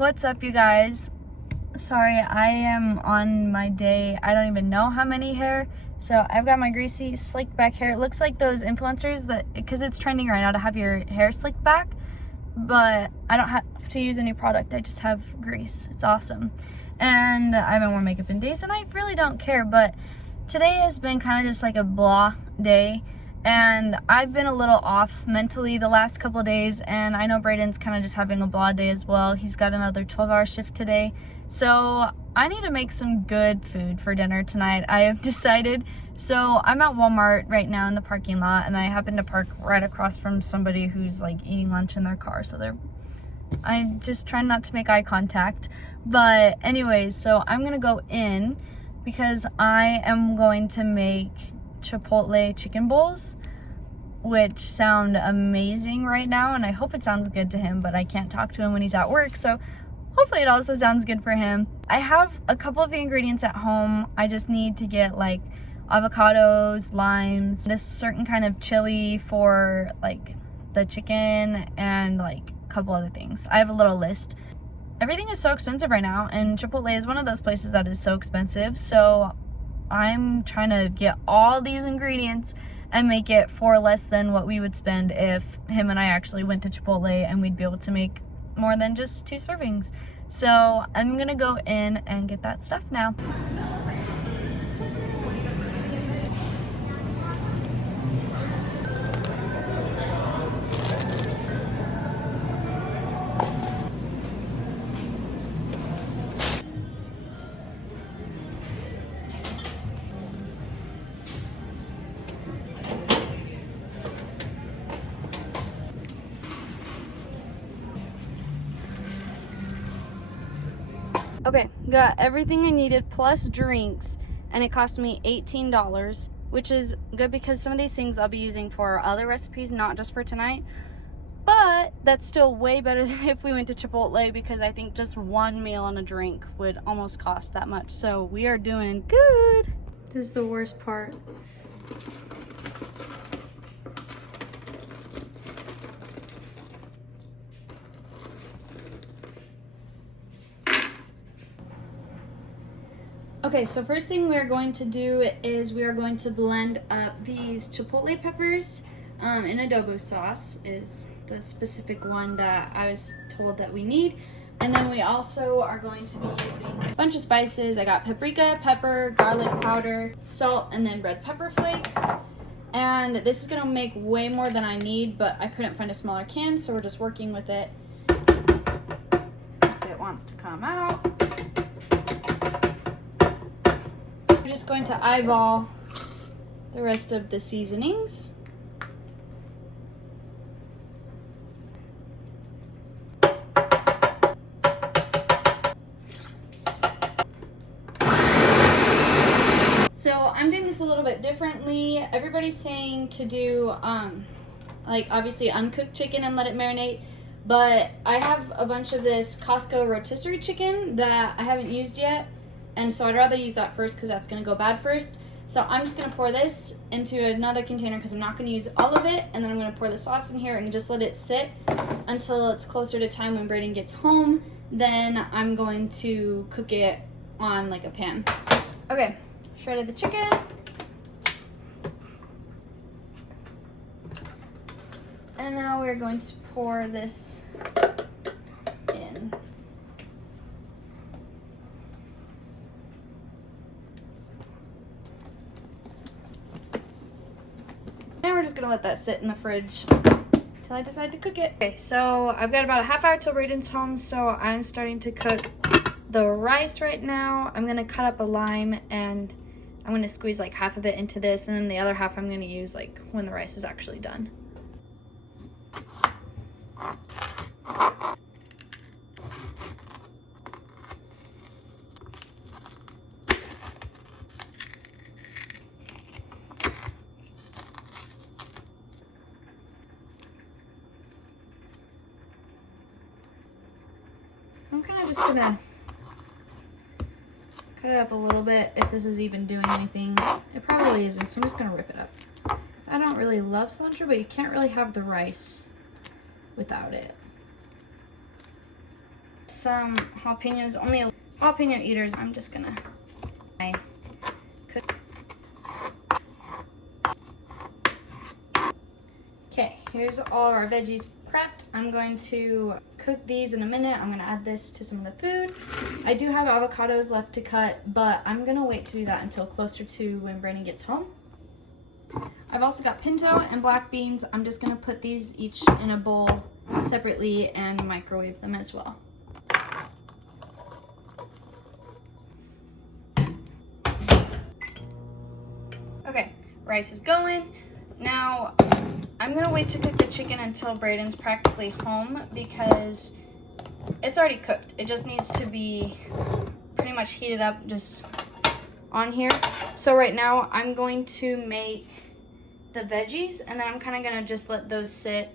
What's up, you guys? Sorry, I am on my day, I don't even know how many hair. So I've got my greasy slicked back hair. It looks like those influencers that, because it's trending right now to have your hair slicked back, but I don't have to use any product. I just have grease. It's awesome. And I haven't worn makeup in days and I really don't care, but today has been kind of just like a blah day. And I've been a little off mentally the last couple of days, and I know Braden's kind of just having a blah day as well. He's got another 12-hour shift today. So I need to make some good food for dinner tonight, I have decided. So I'm at Walmart right now in the parking lot, and I happen to park right across from somebody who's like eating lunch in their car. So I'm just trying not to make eye contact. But anyways, so I'm gonna go in because I am going to make Chipotle chicken bowls, which sound amazing right now, and I hope it sounds good to him, but I can't talk to him when he's at work, so hopefully it also sounds good for him. I have a couple of the ingredients at home. I just need to get like avocados, limes, this certain kind of chili for like the chicken, and like a couple other things. I have a little list. Everything is so expensive right now, and Chipotle is one of those places that is so expensive, so I'm trying to get all these ingredients and make it for less than what we would spend if him and I actually went to Chipotle, and we'd be able to make more than just 2 servings. So I'm gonna go in and get that stuff now. Okay, got everything I needed plus drinks, and it cost me $18, which is good because some of these things I'll be using for other recipes, not just for tonight. But that's still way better than if we went to Chipotle, because I think just one meal and a drink would almost cost that much. So we are doing good. This is the worst part. Okay, so first thing we are going to do is we are going to blend up these chipotle peppers in adobo sauce, is the specific one that I was told that we need. And then we also are going to be using a bunch of spices. I got paprika, pepper, garlic powder, salt, and then red pepper flakes. And this is gonna make way more than I need, but I couldn't find a smaller can, so we're just working with it if it wants to come out. We're just going to eyeball the rest of the seasonings. So I'm doing this a little bit differently. Everybody's saying to do like obviously uncooked chicken and let it marinate, but I have a bunch of this Costco rotisserie chicken that I haven't used yet, and so I'd rather use that first because that's going to go bad first. So I'm just going to pour this into another container because I'm not going to use all of it, and then I'm going to pour the sauce in here and just let it sit until it's closer to time when Braden gets home. Then I'm going to cook it on like a pan. Okay, shredded the chicken. And now we're going to pour this in. And we're just gonna let that sit in the fridge until I decide to cook it. Okay, so I've got about a half hour till Braden's home, so I'm starting to cook the rice right now. I'm gonna cut up a lime and I'm gonna squeeze like half of it into this, and then the other half I'm gonna use like when the rice is actually done. I'm kind of just gonna cut it up a little bit if this is even doing anything. It probably isn't, so I'm just gonna rip it up. I don't really love cilantro, but you can't really have the rice without it. some jalapenos, only jalapeno eaters. I'm just gonna cook. Okay, here's all of our veggies prepped. I'm going to cook these in a minute. I'm gonna add this to some of the food. I do have avocados left to cut, but I'm gonna wait to do that until closer to when Brandon gets home. I've also got pinto and black beans. I'm just gonna put these each in a bowl separately and microwave them as well. Okay, rice is going. Now, I'm gonna wait to cook the chicken until Braden's practically home because it's already cooked. It just needs to be pretty much heated up just on here. So right now, I'm going to make the veggies, and then I'm kind of gonna just let those sit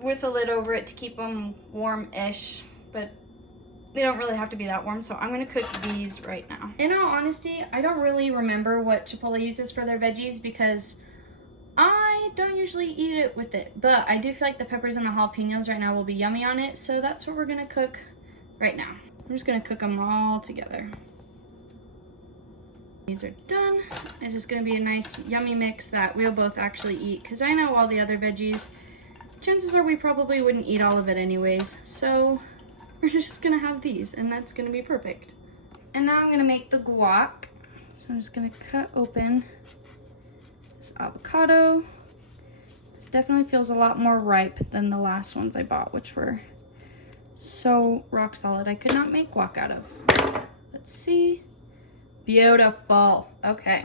with a lid over it to keep them warm-ish, but they don't really have to be that warm. So I'm gonna cook these right now. In all honesty, I don't really remember what Chipotle uses for their veggies because I don't usually eat it with it, but I do feel like the peppers and the jalapenos right now will be yummy on it, so that's what we're gonna cook right now. I'm just gonna cook them all together. These are done. It's just gonna be a nice yummy mix that we'll both actually eat, because I know all the other veggies, chances are we probably wouldn't eat all of it anyways, so we're just gonna have these, and that's gonna be perfect. And now I'm gonna make the guac. So I'm just gonna cut open this avocado. This definitely feels a lot more ripe than the last ones I bought, which were so rock solid I could not make guac out of. Let's see. Beautiful. Okay.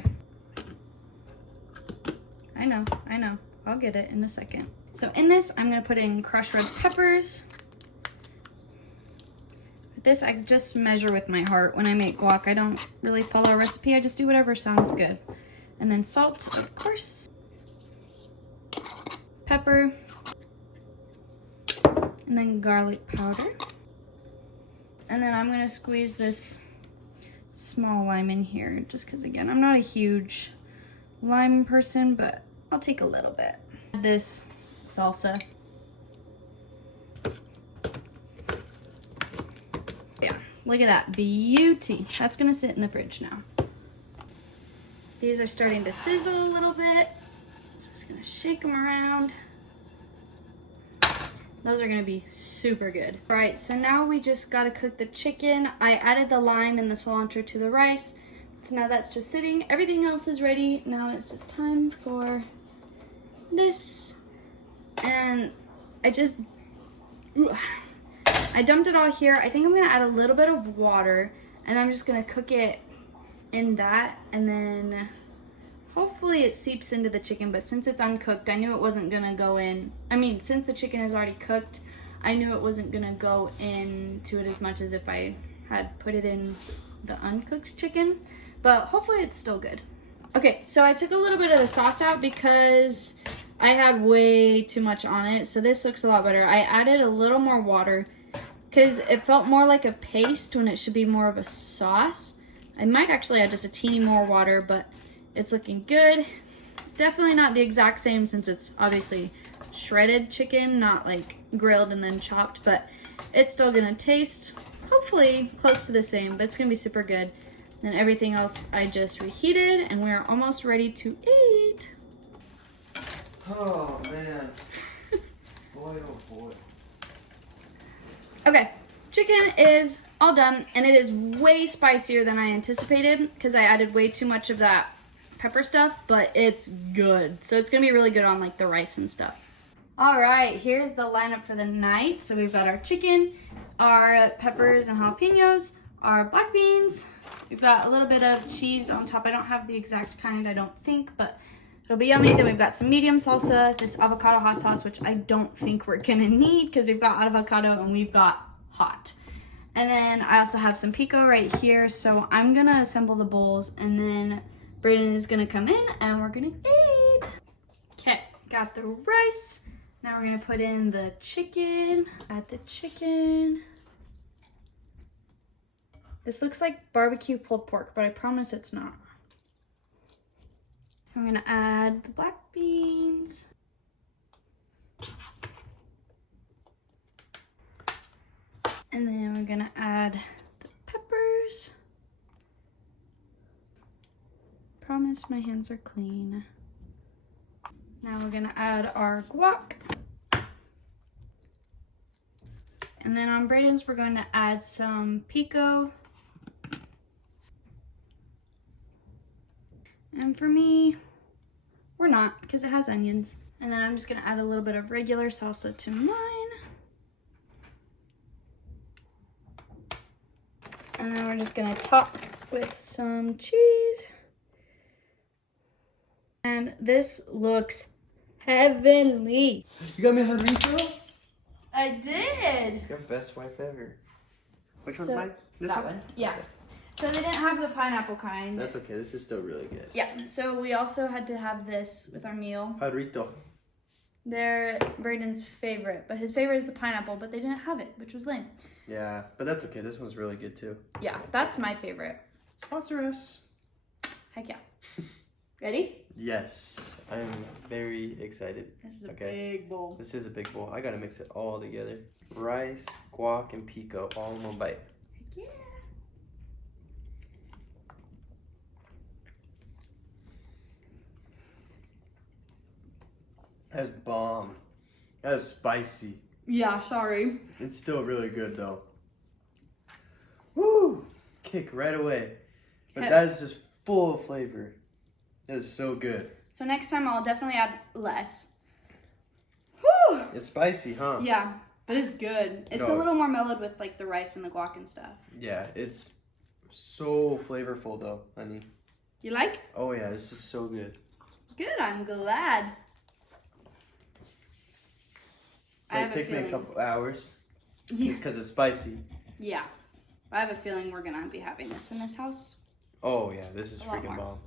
I know. I'll get it in a second. So in this, I'm gonna put in crushed red peppers. With this, I just measure with my heart. When I make guac, I don't really follow a recipe. I just do whatever sounds good. And then salt, of course. Pepper. And then garlic powder. And then I'm gonna squeeze this small lime in here, just because again, I'm not a huge lime person, but I'll take a little bit. This salsa. Yeah, look at that beauty. That's gonna sit in the fridge now. These are starting to sizzle a little bit, so I'm just gonna shake them around. Those are gonna be super good. All right, so now we just gotta cook the chicken. I added the lime and the cilantro to the rice. So now that's just sitting. Everything else is ready. Now it's just time for this. And I dumped it all here. I think I'm gonna add a little bit of water, and I'm just gonna cook it in that, and then hopefully it seeps into the chicken. But since it's uncooked, I knew it wasn't gonna go in. I mean, since the chicken is already cooked, I knew it wasn't gonna go into it as much as if I had put it in the uncooked chicken, but hopefully it's still good. Okay, so I took a little bit of the sauce out because I had way too much on it, so this looks a lot better. I added a little more water because it felt more like a paste when it should be more of a sauce. I might actually add just a teeny more water, but it's looking good. It's definitely not the exact same since it's obviously shredded chicken, not like grilled and then chopped, but it's still gonna taste hopefully close to the same, but it's gonna be super good. And everything else I just reheated, and we're almost ready to eat. Oh man. Boy, oh boy. Okay, chicken is all done, and it is way spicier than I anticipated because I added way too much of that pepper stuff, but it's good. So it's gonna be really good on like the rice and stuff. All right, here's the lineup for the night. So we've got our chicken, our peppers and jalapenos, our black beans. We've got a little bit of cheese on top. I don't have the exact kind, I don't think, but it'll be yummy. Then we've got some medium salsa, this avocado hot sauce, which I don't think we're gonna need because we've got avocado and we've got hot. And then I also have some pico right here. So I'm gonna assemble the bowls, and then Brayden is gonna come in and we're gonna eat. Okay, got the rice. Now we're gonna put in the chicken. Add the chicken. This looks like barbecue pulled pork, but I promise it's not. I'm gonna add the black beans. And then we're gonna add the peppers. Promise my hands are clean. Now we're gonna add our guac. And then on Braden's, we're going to add some pico. And for me, we're not, because it has onions. And then I'm just gonna add a little bit of regular salsa to mine. And then we're just gonna top with some cheese. And this looks heavenly. You got me a Burrito? I did. Your best wife ever. Which one's So, mine? This that one? Yeah. Okay. So they didn't have the pineapple kind. That's okay. This is still really good. Yeah, so we also had to have this with our meal. Burrito. They're Braden's favorite, but his favorite is the pineapple, but they didn't have it, which was lame. Yeah, but that's okay. This one's really good too. Yeah, that's my favorite. Sponsor us. Heck yeah. Ready? Yes. I'm very excited. This is a Okay. big bowl. This is a big bowl. I gotta mix it all together. Rice, guac, and pico all in one bite. Heck yeah. That's bomb. That's spicy. Yeah, sorry. It's still really good though. Woo! Kick right away. But Okay. that is just full of flavor. That is so good. So next time I'll definitely add less. Whew! It's spicy, huh? Yeah, but it's good. It's a No. little more mellowed with like the rice and the guac and stuff. Yeah, it's so flavorful though, honey. You like? Oh yeah, this is so good. Good, I'm glad. I It have a take me a feeling. couple hours Yeah. just because it's spicy. Yeah. I have a feeling we're gonna be having this in this house. Oh yeah, this is A lot freaking more. bomb.